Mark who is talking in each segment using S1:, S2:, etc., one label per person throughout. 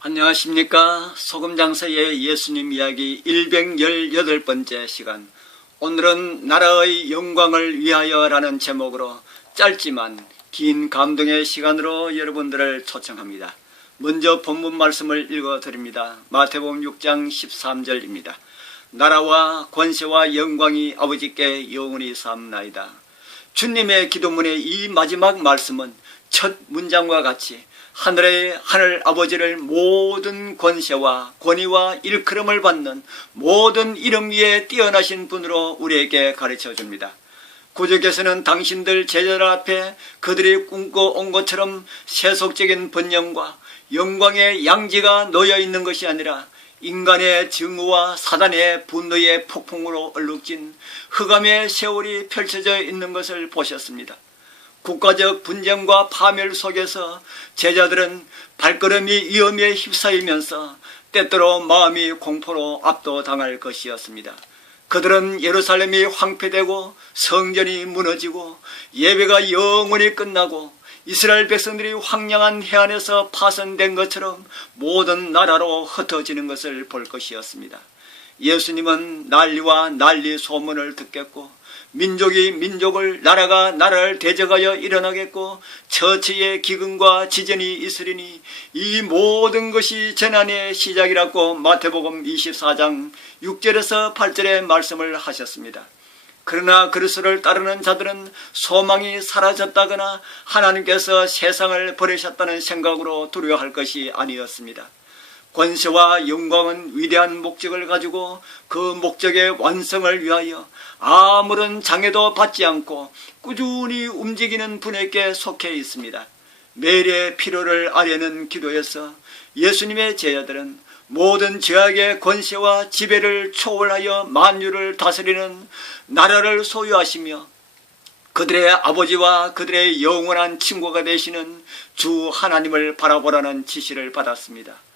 S1: 안녕하십니까. 소금장사의 예수님 이야기 118번째 시간. 오늘은 나라의 영광을 위하여 라는 제목으로 짧지만 긴 감동의 시간으로 여러분들을 초청합니다. 먼저 본문 말씀을 읽어 드립니다. 마태복음 6장 13절입니다. 나라와 권세와 영광이 아버지께 영원히 삼나이다. 주님의 기도문의 이 마지막 말씀은 첫 문장과 같이 하늘의 하늘 아버지를 모든 권세와 권위와 일컬음을 받는 모든 이름 위에 뛰어나신 분으로 우리에게 가르쳐 줍니다. 구절께서는 당신들 제자들 앞에 그들이 꿈꿔온 것처럼 세속적인 번영과 영광의 양지가 놓여 있는 것이 아니라 인간의 증오와 사단의 분노의 폭풍으로 얼룩진 흑암의 세월이 펼쳐져 있는 것을 보셨습니다. 국가적 분쟁과 파멸 속에서 제자들은 발걸음이 위험에 휩싸이면서 때때로 마음이 공포로 압도당할 것이었습니다. 그들은 예루살렘이 황폐되고 성전이 무너지고 예배가 영원히 끝나고 이스라엘 백성들이 황량한 해안에서 파손된 것처럼 모든 나라로 흩어지는 것을 볼 것이었습니다. 예수님은 난리와 난리 소문을 듣겠고 민족이 민족을 나라가 나라를 대적하여 일어나겠고 처치의 기근과 지전이 있으리니 이 모든 것이 재난의 시작이라고 마태복음 24장 6절에서 8절에 말씀을 하셨습니다. 그러나 그리스도를 따르는 자들은 소망이 사라졌다거나 하나님께서 세상을 버리셨다는 생각으로 두려워할 것이 아니었습니다. 권세와 영광은 위대한 목적을 가지고 그 목적의 완성을 위하여 아무런 장애도 받지 않고 꾸준히 움직이는 분에게 속해 있습니다. 매일의 필요를 아뢰는 기도에서 예수님의 제자들은 모든 죄악의 권세와 지배를 초월하여 만유를 다스리는 나라를 소유하시며 그들의 아버지와 그들의 영원한 친구가 되시는 주 하나님을 바라보라는 지시를 받았습니다.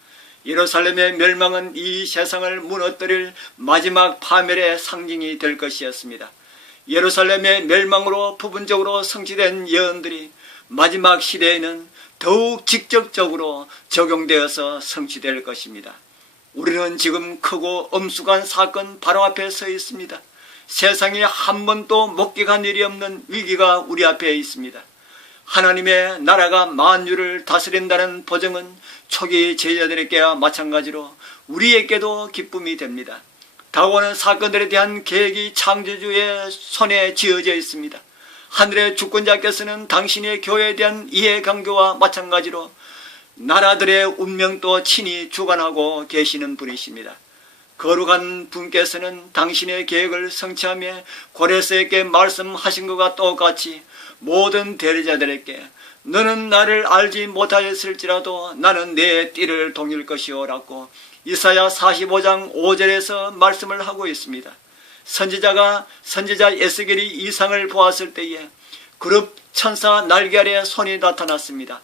S1: 예루살렘의 멸망은 이 세상을 무너뜨릴 마지막 파멸의 상징이 될 것이었습니다. 예루살렘의 멸망으로 부분적으로 성취된 예언들이 마지막 시대에는 더욱 직접적으로 적용되어서 성취될 것입니다. 우리는 지금 크고 엄숙한 사건 바로 앞에 서 있습니다. 세상에 한 번도 목격한 일이 없는 위기가 우리 앞에 있습니다. 하나님의 나라가 만유를 다스린다는 보정은 초기 제자들에게와 마찬가지로 우리에게도 기쁨이 됩니다. 다가오는 사건들에 대한 계획이 창조주의 손에 쥐어져 있습니다. 하늘의 주권자께서는 당신의 교회에 대한 이해 강교와 마찬가지로 나라들의 운명도 친히 주관하고 계시는 분이십니다. 거룩한 분께서는 당신의 계획을 성취하며 고레스에게 말씀하신 것과 똑같이 모든 대리자들에게 너는 나를 알지 못하였을지라도 나는 내 띠를 동일 것이오라고 이사야 45장 5절에서 말씀을 하고 있습니다. 선지자가 선지자 에스겔이 이상을 보았을 때에 그룹 천사 날개 아래 손이 나타났습니다.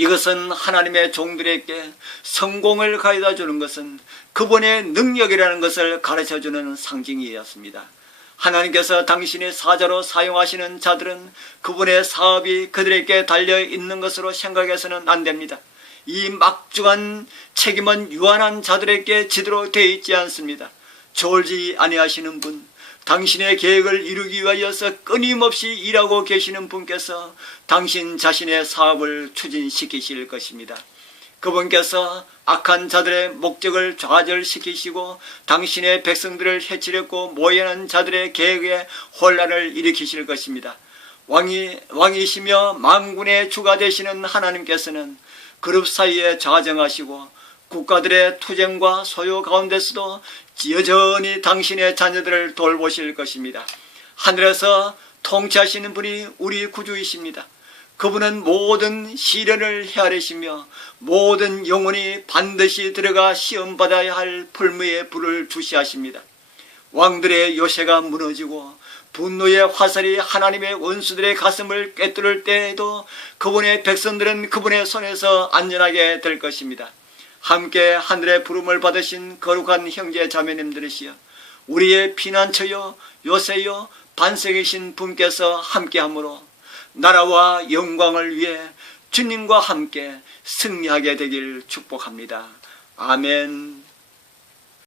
S1: 이것은 하나님의 종들에게 성공을 가져다 주는 것은 그분의 능력이라는 것을 가르쳐 주는 상징이었습니다. 하나님께서 당신의 사자로 사용하시는 자들은 그분의 사업이 그들에게 달려 있는 것으로 생각해서는 안 됩니다. 이 막중한 책임은 유한한 자들에게 지도로 되어 있지 않습니다. 졸지 아니하시는 분, 당신의 계획을 이루기 위하여서 끊임없이 일하고 계시는 분께서 당신 자신의 사업을 추진시키실 것입니다. 그분께서 악한 자들의 목적을 좌절시키시고 당신의 백성들을 해치려고 모여는 자들의 계획에 혼란을 일으키실 것입니다. 왕이, 왕이시며 만군의 주가 되시는 하나님께서는 그룹 사이에 좌정하시고 국가들의 투쟁과 소요 가운데서도 여전히 당신의 자녀들을 돌보실 것입니다. 하늘에서 통치하시는 분이 우리 구주이십니다. 그분은 모든 시련을 헤아리시며 모든 영혼이 반드시 들어가 시험받아야 할 불무의 불을 주시하십니다. 왕들의 요새가 무너지고 분노의 화살이 하나님의 원수들의 가슴을 꿰뚫을 때에도 그분의 백성들은 그분의 손에서 안전하게 될 것입니다. 함께 하늘의 부름을 받으신 거룩한 형제 자매님들이시여 우리의 피난처요 요새요 반석이신 분께서 함께함으로 나라와 영광을 위해 주님과 함께 승리하게 되길 축복합니다. 아멘.